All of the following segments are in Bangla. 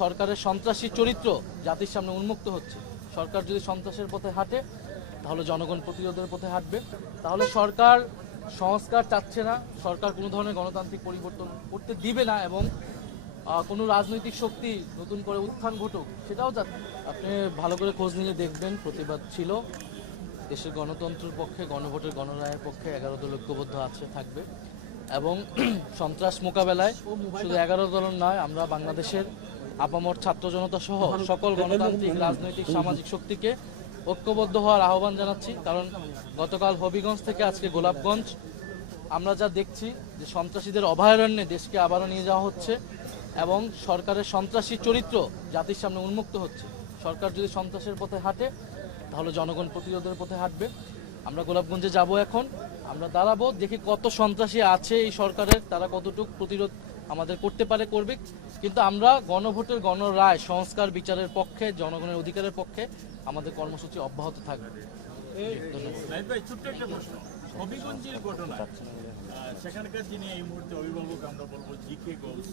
সরকারের সন্ত্রাসী চরিত্র জাতির সামনে উন্মুক্ত হচ্ছে। সরকার যদি সন্ত্রাসের পথে হাঁটে তাহলে জনগণ প্রতিরোধের পথে হাঁটবে। তাহলে সরকার সংস্কার চাচ্ছে না, সরকার কোনো ধরনের গণতান্ত্রিক পরিবর্তন করতে দিবে না এবং কোনো রাজনৈতিক শক্তি নতুন করে উত্থান ঘটুক সেটাও চাচ্ছে। আপনি ভালো করে খোঁজ নিলে দেখবেন প্রতিবাদ ছিল, দেশের গণতন্ত্রের পক্ষে, গণভোটের গণরায়ের পক্ষে 11 দল ঐক্যবদ্ধ থাকবে এবং সন্ত্রাস মোকাবেলায় শুধু 11 দল নয়, আমরা বাংলাদেশের আপামর ছাত্র জনতা সহ সকল গণতান্ত্রিক রাজনৈতিক সামাজিক শক্তিকে ঐক্যবদ্ধ হওয়ার আহ্বান জানাচ্ছি। কারণ গতকাল হবিগঞ্জ থেকে আজকে গোলাপগঞ্জ আমরা যা দেখছি যে সন্ত্রাসীদের অভয়ারণ্যে দেশকে আবারও নিয়ে যাওয়া হচ্ছে এবং সরকারের সন্ত্রাসী চরিত্র জাতির সামনে উন্মুক্ত হচ্ছে। সরকার যদি সন্ত্রাসের পথে হাঁটে তাহলে জনগণ প্রতিরোধের পথে হাঁটবে। আমরা গোলাপগঞ্জে যাব, এখন আমরা দাঁড়াবো, দেখি কত সন্ত্রাসী আছে এই সরকারের, তারা কতটুকু প্রতিরোধ আমাদের করতে পারে, করবে। কিন্তু আমরা গণভোটের গণরায়, সংস্কার বিচারের পক্ষে, জনগণের অধিকারের পক্ষে আমাদের কর্মসূচি অব্যাহত থাকবে। ছোট্ট একটা প্রশ্ন, হবিগঞ্জের ঘটনা, সেখানকার যিনি এই মুহূর্তে অভিভাবক আমরা বলবো জিকে গোলস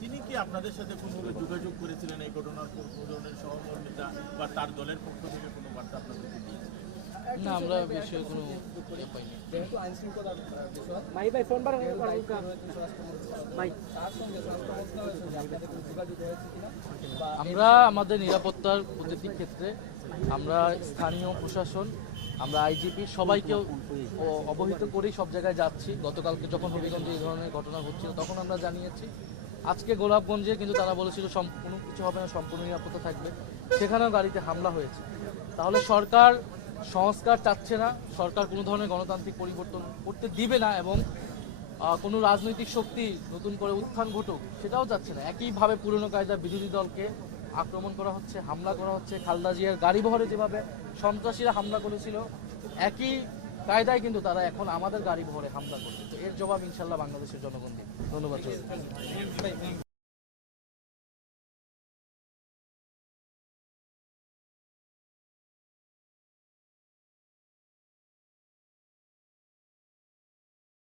তিনি কি আপনাদের সাথে কোনোভাবে যোগাযোগ করেছিলেন এই ঘটনার কোনো ধরনের সহমর্মিতা বা তার দলের পক্ষ থেকে কোনো বার্তা আপনাদেরকে দিয়েছিলেন? না, আমরা বিষয়ে কোনো পাইনি। আমরা আমাদের নিরাপত্তার প্রতিটি ক্ষেত্রে আমরা স্থানীয় প্রশাসন, আমরা আইজিপি সবাইকে অবহিত করেই সব জায়গায় যাচ্ছি। গতকালকে যখন হবিগঞ্জে এই ধরনের ঘটনা ঘটছিল তখন আমরা জানিয়েছি। আজকে গোলাপগঞ্জে কিন্তু তারা বলেছিল কোনো কিছু হবে না, সম্পূর্ণ নিরাপত্তা থাকবে, সেখানেও গাড়িতে হামলা হয়েছে। তাহলে সরকার সংস্কার চাচ্ছে না, সরকার কোনো ধরনের গণতান্ত্রিক পরিবর্তন করতে দিবে না এবং কোনো রাজনৈতিক শক্তি নতুন করে উত্থান ঘটুক সেটাও চাচ্ছে না। একইভাবে পুরনো কায়দা বিরোধী দলকে আক্রমণ করা হচ্ছে, হামলা করা হচ্ছে। খালেদা জিয়ার গাড়ি বহরে যেভাবে সন্ত্রাসীরা হামলা করেছিল, একই কায়দায় কিন্তু তারা এখন আমাদের গাড়ি বহরে হামলা করছে। তো এর জবাব ইনশাল্লাহ বাংলাদেশের জনগণ দিবে। ধন্যবাদ।